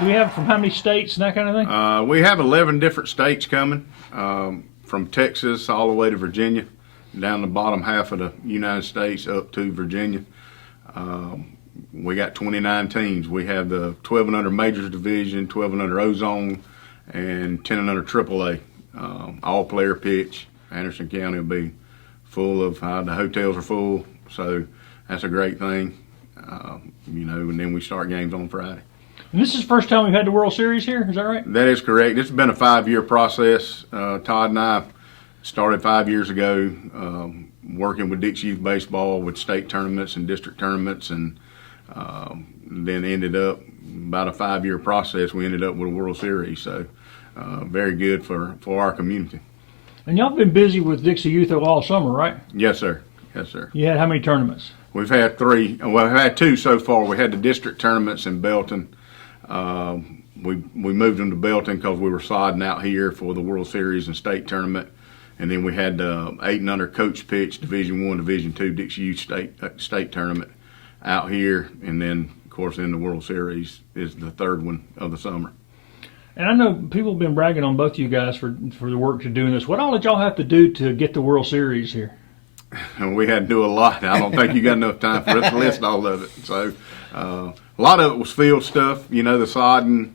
do we have from how many states and that kind of thing? We have 11 different states coming, from Texas all the way to Virginia, down the bottom half of the United States up to Virginia. We got 29 teams. We have the 12 and under majors division, 12 and under ozone, and 10 and under AAA. All player pitch. Anderson County will be full of, the hotels are full, so that's a great thing. And then we start games on Friday. And this is the first time we've had the World Series here, is that right? That is correct. It's been a 5-year process. Todd and I started 5 years ago working with Dixie Youth Baseball with state tournaments and district tournaments, and then ended up, about a 5-year process, we ended up with a World Series. So very good for our community. And y'all been busy with Dixie Youth all summer, right? Yes, sir. Yes, sir. You had how many tournaments? We've had 3. Well, we've had 2 so far. We had the district tournaments in Belton. We moved them to Belton because we were sodding out here for the World Series and state tournament. And then we had the 8 and under coach pitch Division I, Division II Dixie Youth state tournament out here. And then, of course, in the World Series is the 3rd one of the summer. And I know people have been bragging on both of you guys for the work you're doing this. What all did y'all have to do to get the World Series here? And we had to do a lot. I don't think you got enough time for us to list all of it. So a lot of it was field stuff, the sodding.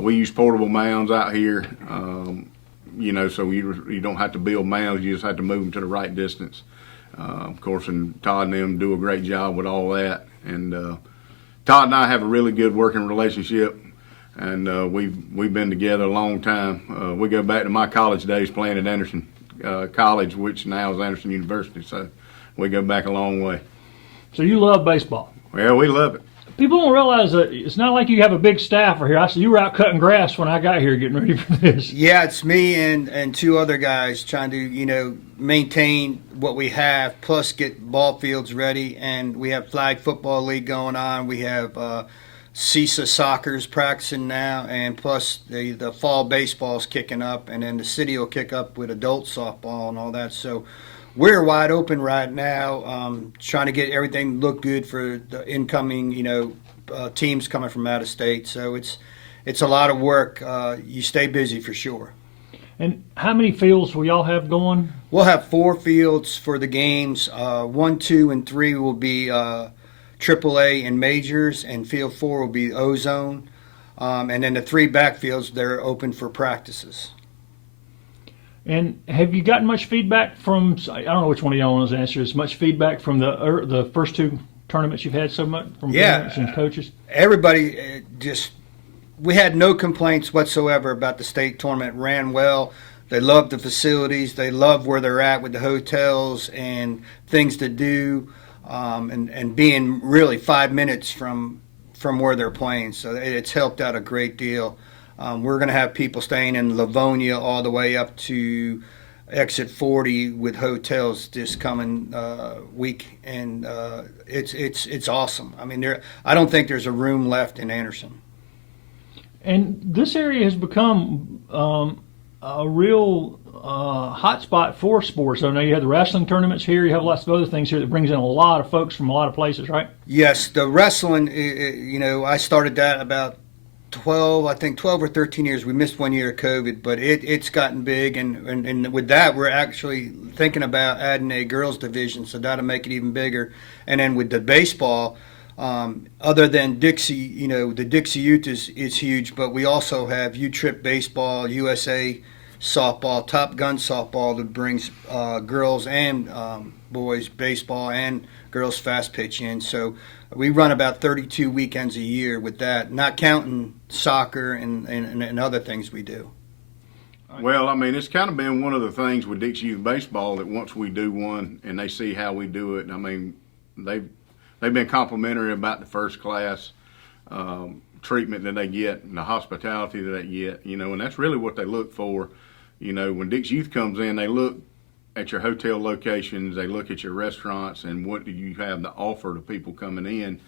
We use portable mounds out here, so you don't have to build mounds. You just have to move them to the right distance. Of course, and Todd and them do a great job with all that. And Todd and I have a really good working relationship. And we've been together a long time. We go back to my college days playing at Anderson College, which now is Anderson University. So we go back a long way. So you love baseball? Well, we love it. People don't realize that it's not like you have a big staff here. I said you were out cutting grass when I got here getting ready for this. Yeah, it's me and 2 other guys trying to, maintain what we have, plus get ball fields ready. And we have flag football league going on. We have CISA soccer's practicing now, and plus the fall baseball's kicking up, and then the city will kick up with adult softball and all that. So we're wide open right now, trying to get everything look good for the incoming, teams coming from out of state. So it's a lot of work. You stay busy for sure. And how many fields will y'all have going? We'll have 4 fields for the games. 1, 2, and 3 will be AAA and majors, and field 4 will be ozone. And then the 3 backfields, they're open for practices. And have you gotten much feedback from, I don't know which one of y'all wants to answer this, much feedback from the first 2 tournaments you've had so much from parents and coaches? Everybody we had no complaints whatsoever about the state tournament. It ran well. They love the facilities. They love where they're at with the hotels and things to do. And being really 5 minutes from where they're playing. So it's helped out a great deal. We're going to have people staying in Livonia all the way up to exit 40 with hotels this coming week. And it's awesome. I mean, I don't think there's a room left in Anderson. And this area has become a real hot spot for sports. So now you have the wrestling tournaments here. You have lots of other things here that brings in a lot of folks from a lot of places, right? Yes, the wrestling. I started that about 12 or 13 years. We missed 1 year of COVID, but it's gotten big, and with that, we're actually thinking about adding a girls division, so that'll make it even bigger. And then with the baseball, other than Dixie, the Dixie Youth is huge, but we also have U-Trip baseball, USA softball, Top Gun softball that brings girls and boys baseball and girls fast pitch in. So we run about 32 weekends a year with that, not counting soccer and other things we do. Well, I mean, it's kind of been one of the things with Dixie Youth Baseball that once we do one and they see how we do it, I mean, they've been complimentary about the first class treatment that they get and the hospitality that they get, and that's really what they look for. When Dixie Youth comes in, they look at your hotel locations, they look at your restaurants, and what do you have to offer to people coming in,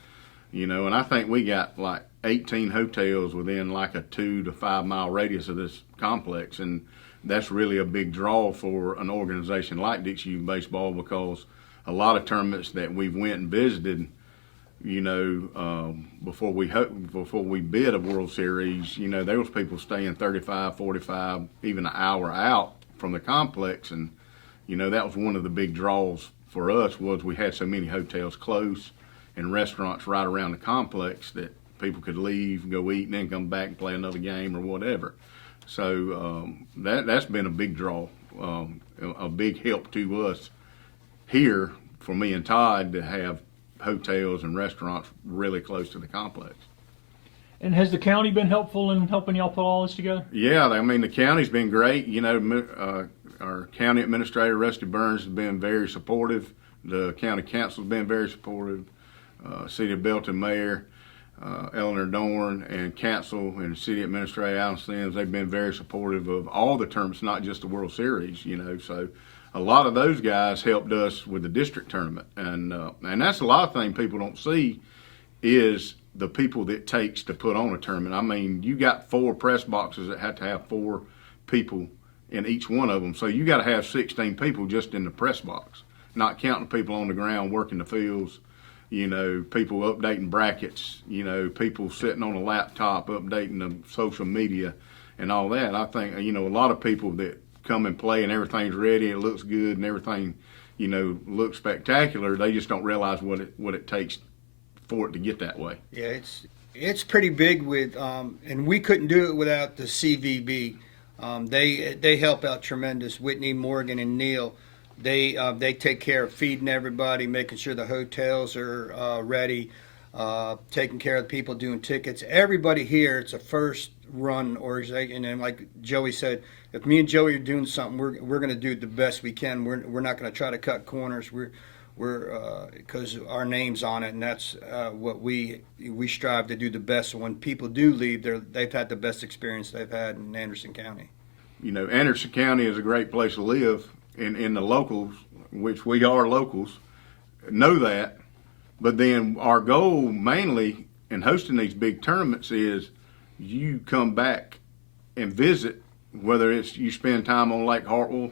and I think we got like 18 hotels within like a 2 to 5 mile radius of this complex, and that's really a big draw for an organization like Dixie Youth Baseball, because a lot of tournaments that we've went and visited, before we bid a World Series, there was people staying 35, 45, even an hour out from the complex, and that was one of the big draws for us, was we had so many hotels close and restaurants right around the complex that people could leave, go eat, and then come back and play another game or whatever. So that's been a big draw, a big help to us here for me and Todd to have hotels and restaurants really close to the complex. And has the county been helpful in helping y'all put all this together? Yeah, I mean, the county's been great. Our county administrator, Rusty Burns, has been very supportive. The county council's been very supportive. City of Belton Mayor, Eleanor Dorn, and council and city administrator Alan Sims, they've been very supportive of all the tournaments, not just the World Series, so a lot of those guys helped us with the district tournament, and that's a lot of things people don't see is the people that it takes to put on a tournament. I mean, you got 4 press boxes that have to have 4 people in each one of them, so you got to have 16 people just in the press box, not counting people on the ground working the fields, people updating brackets, people sitting on a laptop updating the social media and all that. I think, a lot of people that come and play and everything's ready, it looks good and everything, looks spectacular, they just don't realize what it takes for it to get that way. Yeah, it's pretty big with, and we couldn't do it without the CVB. They help out tremendous. Whitney, Morgan, and Neil. They take care of feeding everybody, making sure the hotels are ready, taking care of the people doing tickets. Everybody here, it's a first run organization, and like Joey said, if me and Joey are doing something, we're going to do the best we can. We're not going to try to cut corners. We're because our name's on it, and that's what we strive to do the best. So when people do leave, they've had the best experience they've had in Anderson County. Anderson County is a great place to live, and the locals, which we are locals, know that. But then our goal mainly in hosting these big tournaments is you come back and visit, whether it's you spend time on Lake Hartwell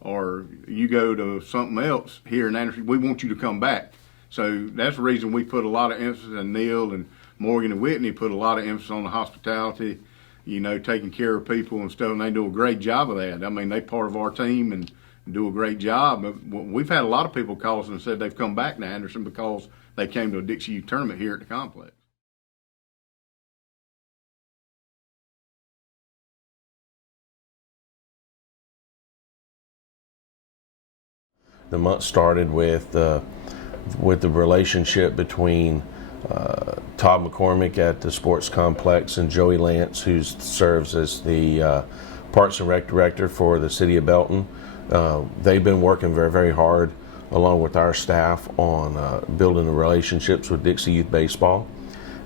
or you go to something else here in Anderson. We want you to come back. So that's the reason we put a lot of emphasis, and Neil and Morgan and Whitney put a lot of emphasis on the hospitality, taking care of people and stuff, and they do a great job of that. I mean, they're part of our team and do a great job. We've had a lot of people call us and said they've come back to Anderson because they came to a Dixie Youth tournament here at the complex. The month started with the relationship between Todd McCormick at the sports complex and Joey Lance, who serves as the Parks and Rec director for the city of Belton. They've been working very, very hard along with our staff on building the relationships with Dixie Youth Baseball.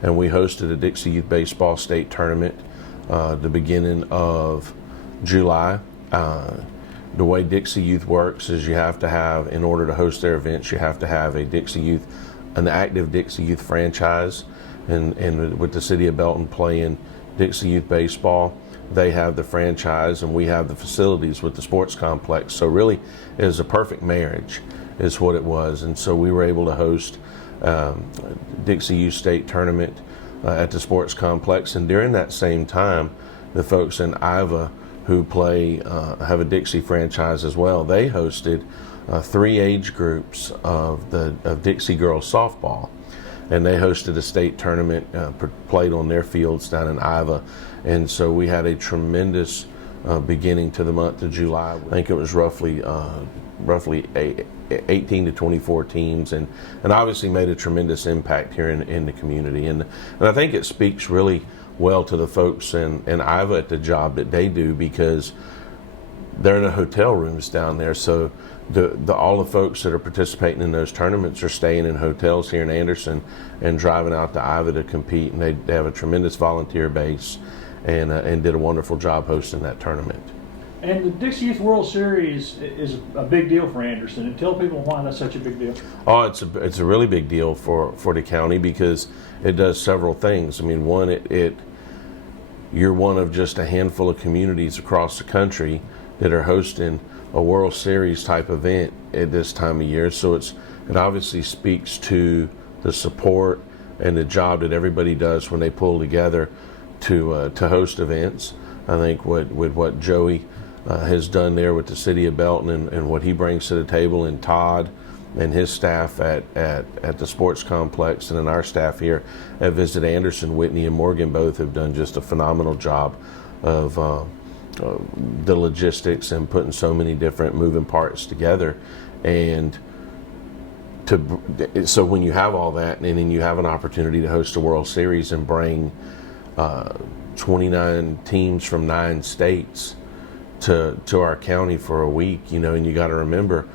And we hosted a Dixie Youth Baseball state tournament the beginning of July. The way Dixie Youth works is you have to have, in order to host their events, you have to have an active Dixie Youth franchise. And with the city of Belton playing Dixie Youth Baseball, they have the franchise and we have the facilities with the sports complex. So really, it is a perfect marriage, is what it was. And so we were able to host Dixie Youth State Tournament at the sports complex. And during that same time, the folks in Iva who have a Dixie franchise as well, they hosted 3 age groups of Dixie girls softball, and they hosted a state tournament, played on their fields down in Iva. And so we had a tremendous beginning to the month of July. I think it was roughly 18 to 24 teams, and obviously made a tremendous impact here in the community. And I think it speaks really well to the folks in Iva at the job that they do, because they're in the hotel rooms down there. So all the folks that are participating in those tournaments are staying in hotels here in Anderson and driving out to Iva to compete. And they have a tremendous volunteer base and did a wonderful job hosting that tournament. And the Dixie Youth World Series is a big deal for Anderson. And tell people why that's such a big deal. Oh, it's a really big deal for the county, because it does several things. I mean, one, you're one of just a handful of communities across the country that are hosting a World Series type event at this time of year. So it obviously speaks to the support, and the job that everybody does when they pull together to host events. I think with what Joey has done there with the city of Belton and what he brings to the table, and Todd and his staff at the sports complex, and then our staff here at Visit Anderson, Whitney and Morgan both have done just a phenomenal job of the logistics and putting so many different moving parts together. And so when you have all that, and then you have an opportunity to host a World Series and bring 29 teams from 9 states to our county for a week, and you got to remember,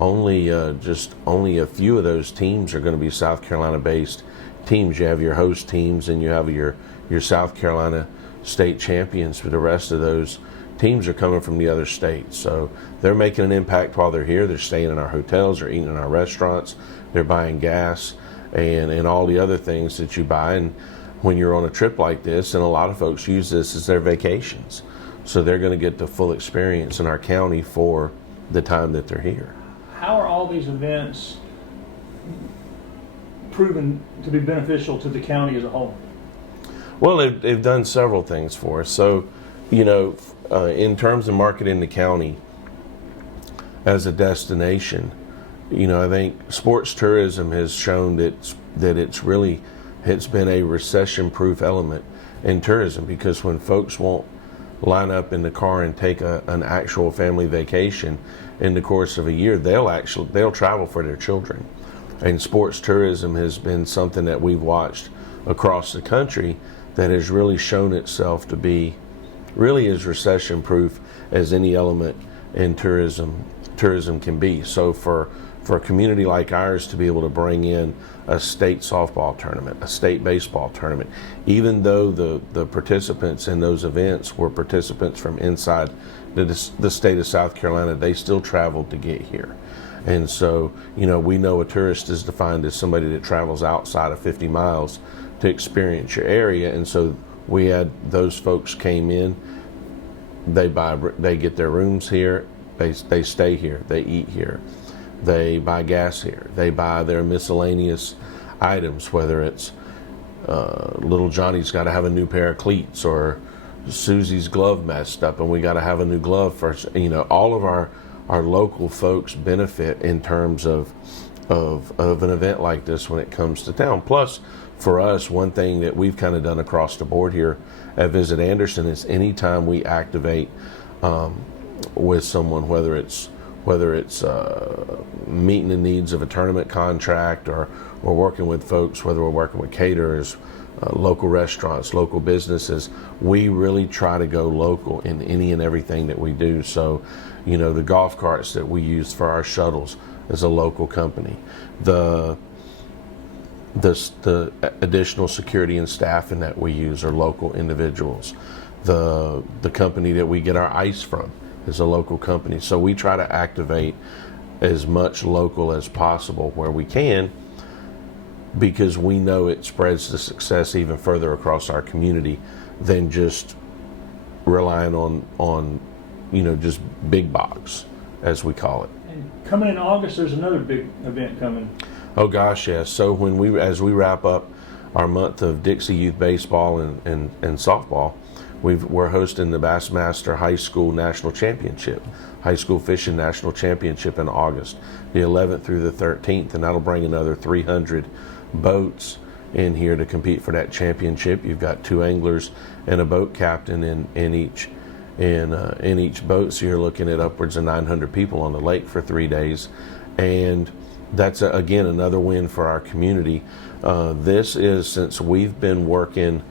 only a few of those teams are going to be South Carolina based teams. You have your host teams, and you have your South Carolina state champions, but the rest of those teams are coming from the other states. So they're making an impact while they're here. They're staying in our hotels, they're eating in our restaurants, they're buying gas and all the other things that you buy. And when you're on a trip like this, and a lot of folks use this as their vacations, so they're going to get the full experience in our county for the time that they're here. How are all these events proven to be beneficial to the county as a whole? Well, they've done several things for us. So, in terms of marketing the county as a destination, I think sports tourism has shown that it's been a recession-proof element in tourism, because when folks won't line up in the car and take an actual family vacation in the course of a year, they'll travel for their children. And sports tourism has been something that we've watched across the country that has really shown itself to be really as recession-proof as any element in tourism can be. So for a community like ours to be able to bring in a state softball tournament, a state baseball tournament, even though the participants in those events were participants from inside the state of South Carolina, they still traveled to get here. And so, we know a tourist is defined as somebody that travels outside of 50 miles to experience your area. And so we had those folks came in, they get their rooms here, they stay here, they eat here, they buy gas here, they buy their miscellaneous items, whether it's little Johnny's got to have a new pair of cleats, or Susie's glove messed up and we got to have a new glove for, all of our local folks benefit in terms of an event like this when it comes to town. Plus, for us, one thing that we've kind of done across the board here at Visit Anderson is anytime we activate with someone, whether it's meeting the needs of a tournament contract, or we're working with folks, whether we're working with caterers, local restaurants, local businesses, we really try to go local in any and everything that we do. So, the golf carts that we use for our shuttles is a local company. The additional security and staffing that we use are local individuals. The company that we get our ice from is a local company. So we try to activate as much local as possible where we can, because we know it spreads the success even further across our community than just relying on just big box, as we call it. And coming in August, there's another big event coming. Oh gosh, yes. So as we wrap up our month of Dixie Youth Baseball and softball, we're hosting the Bassmaster High School National Championship, High School Fishing National Championship in August, the 11th through the 13th, and that'll bring another 300 boats in here to compete for that championship. You've got 2 anglers and a boat captain in each boat, so you're looking at upwards of 900 people on the lake for 3 days, and that's again another win for our community. This is, since we've been working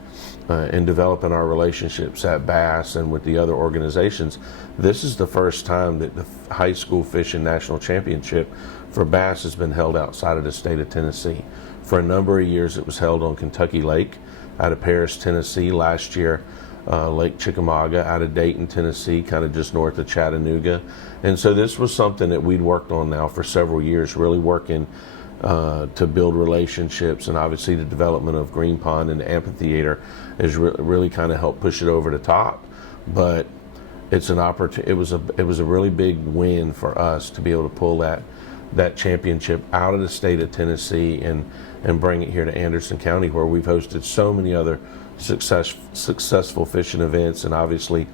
and developing our relationships at Bass and with the other organizations, this is the first time that the High School Fishing National Championship for Bass has been held outside of the state of Tennessee. For a number of years it was held on Kentucky Lake out of Paris, Tennessee. Last year, Lake Chickamauga out of Dayton, Tennessee, kind of just north of Chattanooga. And so this was something that we'd worked on now for several years, really working to build relationships, and obviously the development of Green Pond and the amphitheater has really kind of helped push it over the top. But it's an opportunity. It was a really big win for us to be able to pull that that championship out of the state of Tennessee and bring it here to Anderson County, where we've hosted so many other successful fishing events. And obviously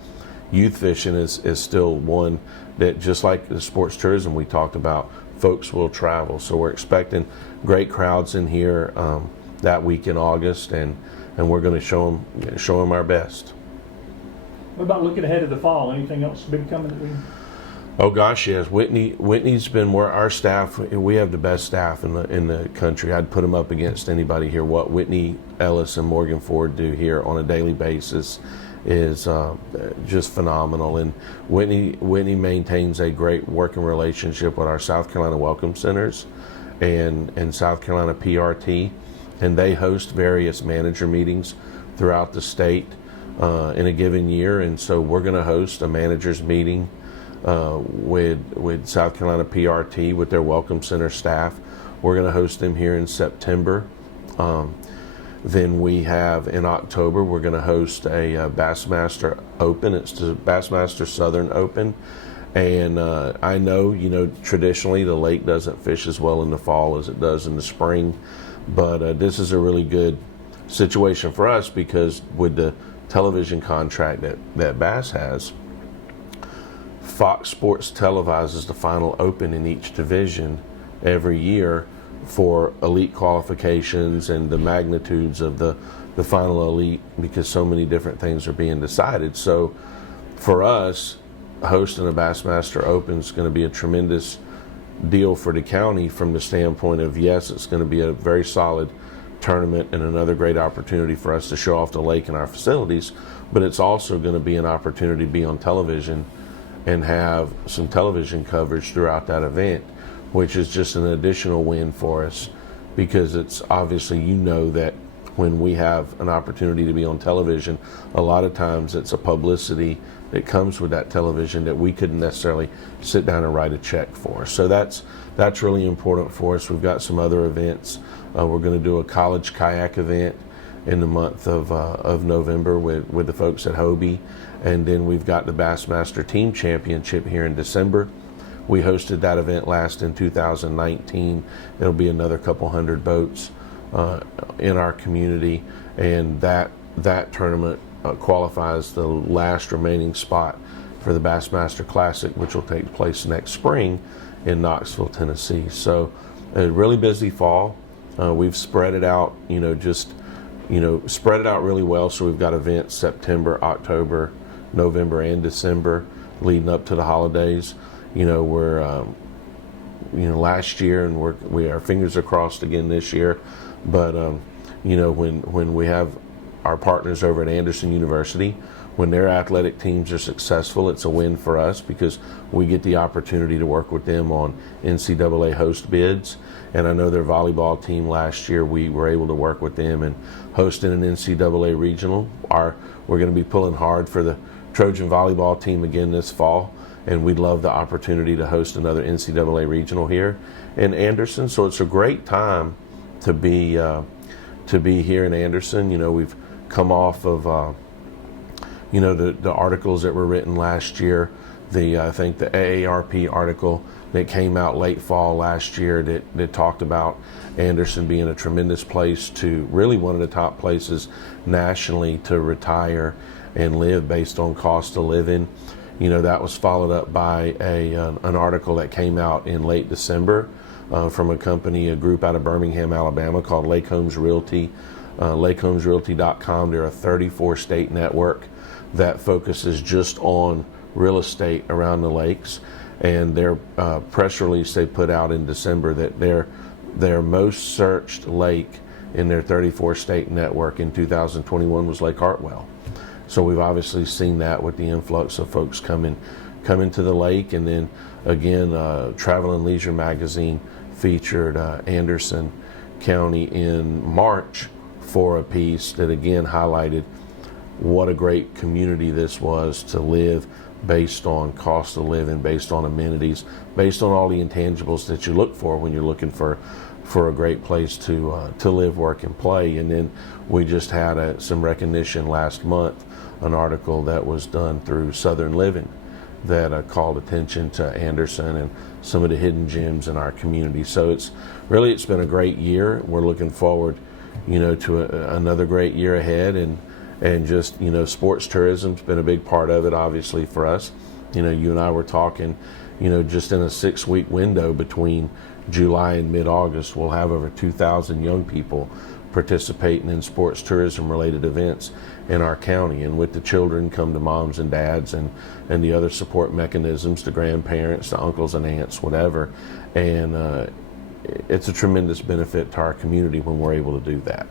youth fishing is still one that, just like the sports tourism we talked about, folks will travel. So we're expecting great crowds in here that week in August, and we're going to show them our best. What about looking ahead to the fall? Anything else big coming that we? Oh gosh, yes. Whitney's been where our staff. We have the best staff in the country. I'd put them up against anybody here. What Whitney Ellis and Morgan Ford do here on a daily basis is just phenomenal. And Whitney maintains a great working relationship with our South Carolina Welcome Centers and South Carolina PRT, and they host various manager meetings throughout the state in a given year. And so we're going to host a managers meeting with South Carolina PRT with their Welcome Center staff. We're going to host them here in September. Then we have in October, we're going to host a Bassmaster Open. It's the Bassmaster Southern Open. And I know, traditionally the lake doesn't fish as well in the fall as it does in the spring. But this is a really good situation for us, because with the television contract that Bass has, Fox Sports televises the final Open in each division every year for elite qualifications and the magnitudes of the final elite, because so many different things are being decided. So for us, hosting a Bassmaster Open is going to be a tremendous deal for the county, from the standpoint of, yes, it's going to be a very solid tournament and another great opportunity for us to show off the lake and our facilities, but it's also going to be an opportunity to be on television and have some television coverage throughout that event, which is just an additional win for us, because it's obviously, that when we have an opportunity to be on television, a lot of times it's a publicity that comes with that television that we couldn't necessarily sit down and write a check for. So that's really important for us. We've got some other events. We're going to do a college kayak event in the month of November with the folks at Hobie. And then we've got the Bassmaster Team Championship here in December. We hosted that event last in 2019. It'll be another couple hundred boats in our community, and that tournament qualifies the last remaining spot for the Bassmaster Classic, which will take place next spring in Knoxville, Tennessee. So a really busy fall. We've spread it out, spread it out really well. So we've got events September, October, November, and December leading up to the holidays. We're last year, and our fingers are crossed again this year. But when we have our partners over at Anderson University, when their athletic teams are successful, it's a win for us, because we get the opportunity to work with them on NCAA host bids. And I know their volleyball team last year, we were able to work with them and hosting an NCAA regional. We're going to be pulling hard for the Trojan volleyball team again this fall, and we'd love the opportunity to host another NCAA regional here in Anderson. So it's a great time to be here in Anderson. We've come off of the articles that were written last year. I think the AARP article that came out late fall last year that talked about Anderson being a tremendous place, to really one of the top places nationally to retire and live based on cost of living. That was followed up by an article that came out in late December from a group out of Birmingham, Alabama, called Lake Homes Realty, lakehomesrealty.com. They're a 34-state network that focuses just on real estate around the lakes. And their press release they put out in December that their most searched lake in their 34-state network in 2021 was Lake Hartwell. So we've obviously seen that with the influx of folks coming to the lake. And then again, Travel and Leisure magazine featured Anderson County in March for a piece that again highlighted what a great community this was to live, based on cost of living, based on amenities, based on all the intangibles that you look for when you're looking for a great place to live, work, and play. And then we just had some recognition last month, an article that was done through Southern Living, that called attention to Anderson and some of the hidden gems in our community. So it's been a great year. We're looking forward, to another great year ahead, and just, sports tourism's been a big part of it, obviously, for us. You and I were talking, just in a 6-week window between July and mid-August, we'll have over 2,000 young people participating in sports tourism related events in our county. And with the children come the moms and dads and the other support mechanisms, the grandparents, the uncles and aunts, whatever. And it's a tremendous benefit to our community when we're able to do that.